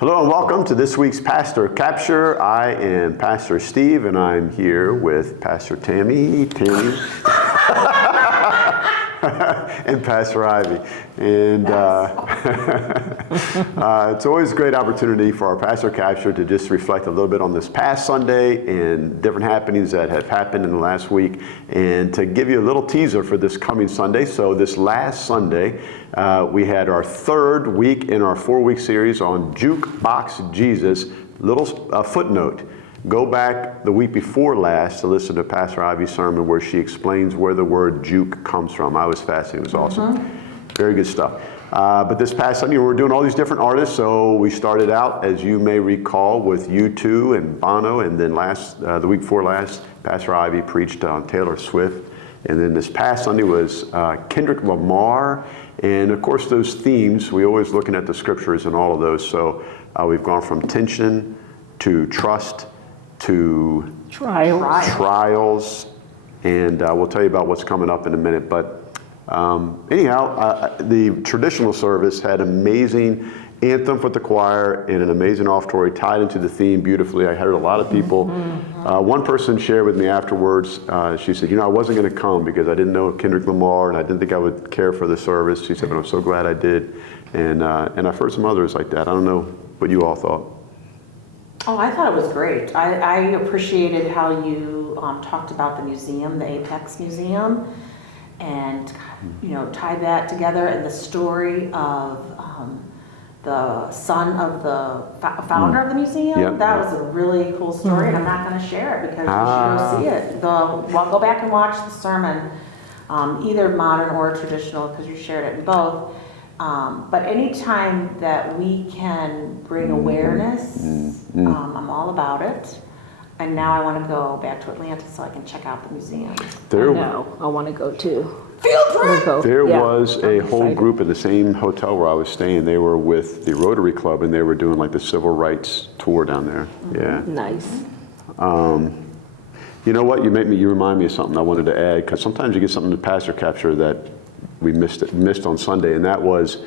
Hello and welcome to this week's Pastor Capture. I am Pastor Steve and I'm here with Pastor Tammy, and Pastor Ivy. And it's always a great opportunity for our Pastor Capture to just reflect a little bit on this past Sunday and different happenings that have happened in the last week, and to give you a little teaser for this coming Sunday. So this last Sunday, we had our third week in our 4-week series on Jukebox Jesus. Little footnote. Go back the week before last to listen to Pastor Ivy's sermon where she explains where the word juke comes from. I was fascinated. It was awesome. Very good stuff. But this past Sunday, we were doing all these different artists. So we started out, as you may recall, with U2 and Bono. And then the week before last, Pastor Ivy preached on Taylor Swift. And then this past Sunday was Kendrick Lamar. And of course, those themes, we're always looking at the scriptures and all of those. So we've gone from tension to trust to trials, and we'll tell you about what's coming up in a minute. But anyhow, the traditional service had amazing anthem for the choir and an amazing offertory tied into the theme beautifully. I heard a lot of people. One person shared with me afterwards, she said, I wasn't going to come because I didn't know Kendrick Lamar and I didn't think I would care for the service. She said, but I'm so glad I did. And I've heard some others like that. I don't know what you all thought. Oh, I thought it was great. I appreciated how you talked about the museum, the Apex Museum, and tied that together, and the story of the son of the founder of the museum. Yep. That was a really cool story, and I'm not going to share it because you should go see it. Go back and watch the sermon, either modern or traditional, because you shared it in both. But anytime that we can bring awareness, I'm all about it. And now I want to go back to Atlanta so I can check out the museum. I want to go too. Field trip! There was a whole group in the same hotel where I was staying. They were with the Rotary Club and they were doing like the civil rights tour down there. Yeah. Nice. You know what? You remind me of something I wanted to add, because sometimes you get something to Pastor Capture that we missed on Sunday, and that was,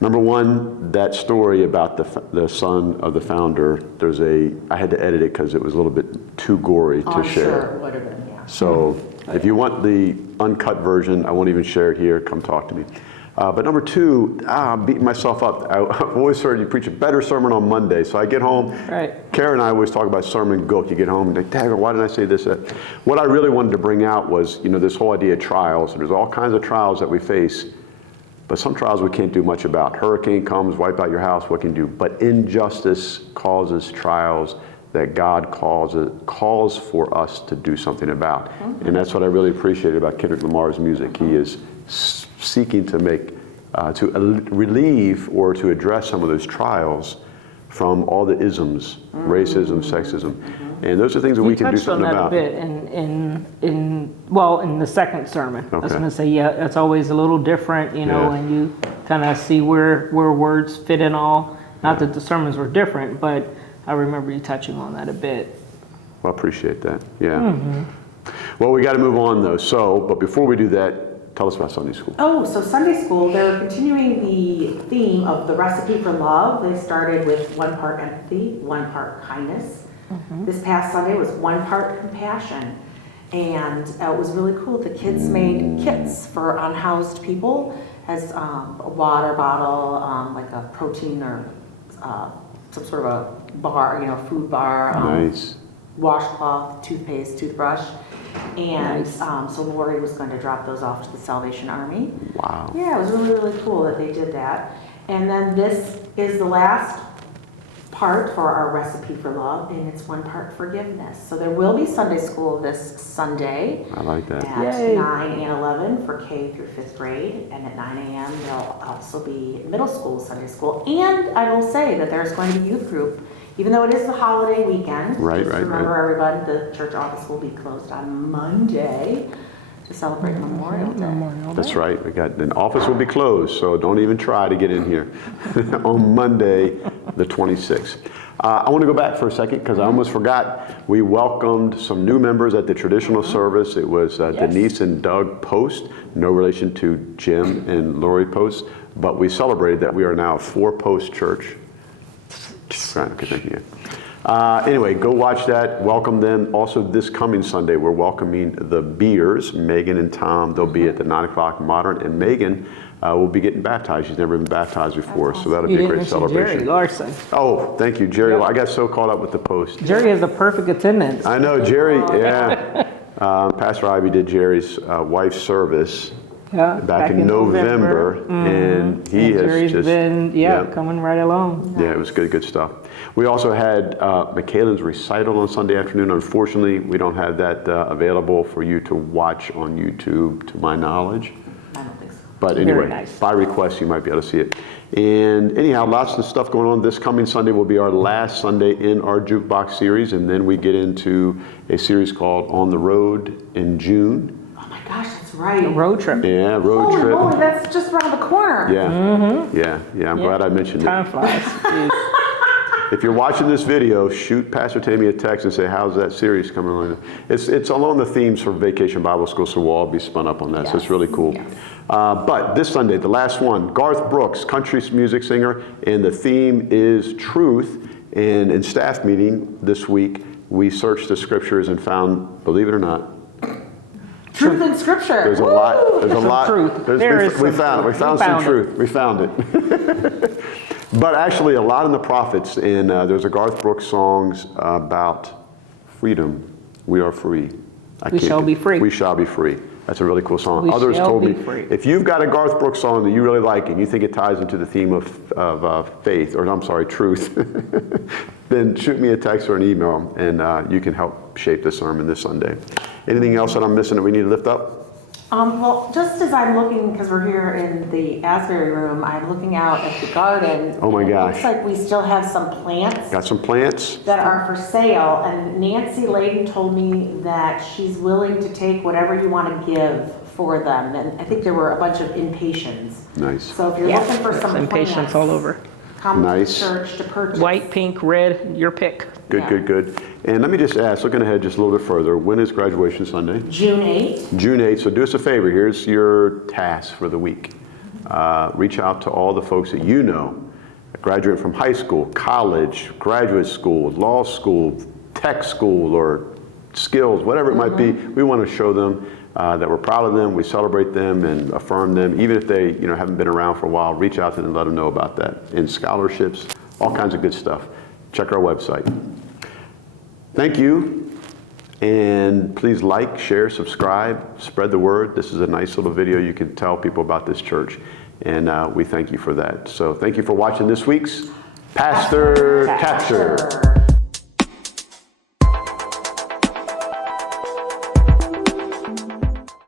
number one, that story about the son of the founder. I had to edit it because it was a little bit too gory to share. Sure, it would have been, yeah. So if you want the uncut version, I won't even share it here. Come talk to me. But number two, I'm beating myself up. I've always heard you preach a better sermon on Monday. So I get home, Right. Karen and I always talk about sermon guilt. You get home and think, dang, why didn't I say this? What I really wanted to bring out was, this whole idea of trials. There's all kinds of trials that we face, but some trials we can't do much about. Hurricane comes, wipe out your house, what can you do? But injustice causes trials that God calls for us to do something about. Mm-hmm. And that's what I really appreciated about Kendrick Lamar's music. He is seeking to relieve or to address some of those trials from all the isms, racism, sexism. And those are things that we can do something about. You touched on that a bit in the second sermon. Okay. I was going to say, it's always a little different, and you kind of see where words fit in all. Not that the sermons were different, but I remember you touching on that a bit. Well, I appreciate that, yeah. Well, we got to move on though, but before we do that, tell us about Sunday school. Oh, so Sunday school, they're continuing the theme of the recipe for love. They started with 1 part empathy, 1 part kindness. This past Sunday was 1 part compassion. And it was really cool. The kids made kits for unhoused people as a water bottle, like a protein or some sort of a bar, food bar. Nice. Washcloth, toothpaste, toothbrush. And so Lori was going to drop those off to the Salvation Army. Wow. Yeah, it was really, really cool that they did that. And then this is the last part for our recipe for love, and it's 1 part forgiveness. So there will be Sunday school this Sunday. I like that. At Yay. 9 and 11 for K through 5th grade. And at 9 a.m. there'll also be middle school Sunday school. And I will say that there's going to be youth group. Even though it is the holiday weekend, remember everybody, the church office will be closed on Monday to celebrate Memorial Day. That's right. The office will be closed, so don't even try to get in here on Monday, the 26th. I want to go back for a second because I almost forgot. We welcomed some new members at the traditional service. It was Denise and Doug Post, no relation to Jim and Lori Post, but we celebrated that we are now a 4-post church. Right, okay, thank you. Anyway, go watch that. Welcome them. Also, this coming Sunday, we're welcoming the Beers, Megan and Tom. They'll be at the 9 o'clock Modern, and Megan will be getting baptized. She's never been baptized before, so that'll You be a didn't great mention celebration. Jerry Larson. Oh, thank you, Jerry. Yep. I got so caught up with the post. Jerry has a perfect attendance. I know, Jerry, yeah. Pastor Ivy did Jerry's wife's service Yeah, back in November, and he and has Jerry's just been coming right along. Yeah, it was good stuff. We also had Michaelin's recital on Sunday afternoon. Unfortunately, we don't have that available for you to watch on YouTube, to my knowledge. I don't think so. But Very anyway, nice. by request, you might be able to see it. And anyhow, lots of stuff going on. This coming Sunday will be our last Sunday in our Jukebox series, and then we get into a series called On the Road in June. Oh my gosh, that's right. A road trip. Yeah, road Holy trip. moly, that's just around the corner. Yeah, yeah. I'm glad I mentioned it. Time flies. Jeez. If you're watching this video, shoot Pastor Tammy a text and say, how's that series coming along? It's along the themes for Vacation Bible School, so we'll all be spun up on that, so it's really cool. Yes. But this Sunday, the last one, Garth Brooks, country music singer, and the theme is truth. And in staff meeting this week, we searched the scriptures and found, believe it or not, Truth in Scripture. there's a lot. There's a Some lot. truth. there's- There we, is we some found it. We truth. found We some found it. truth. We found it. But actually, a lot in the prophets, and there's a Garth Brooks songs about freedom. We are free. We shall be free. We shall be free. That's a really cool song. We Others shall told be me, free. if you've got a Garth Brooks song that you really like and you think it ties into the theme of faith, or I'm sorry, truth, then shoot me a text or an email, and you can help shape the sermon this Sunday. Anything else that I'm missing that we need to lift up? Well, just as I'm looking, because we're here in the Asbury room, I'm looking out at the garden. Oh my and gosh. It looks like we still have some plants Got some plants? that are for sale. And Nancy Layden told me that she's willing to take whatever you want to give for them. And I think there were a bunch of impatiens. Nice. So if you're Yeah, looking for there's some some plants, patience all over. come Nice. to church to purchase. White, pink, red, your pick. Good, Yeah. good. And let me just ask, looking ahead just a little bit further, when is graduation Sunday? June 8th. June 8th, so do us a favor. Here's your task for the week. Reach out to all the folks that you know, graduate from high school, college, graduate school, law school, tech school, or skills, whatever it might be. We want to show them that we're proud of them, we celebrate them and affirm them. Even if they haven't been around for a while, reach out to them and let them know about that. In scholarships, all kinds of good stuff. Check our website. Thank you, and please like, share, subscribe, spread the word. This is a nice little video. You can tell people about this church, and we thank you for that. So thank you for watching this week's Pastor Capture.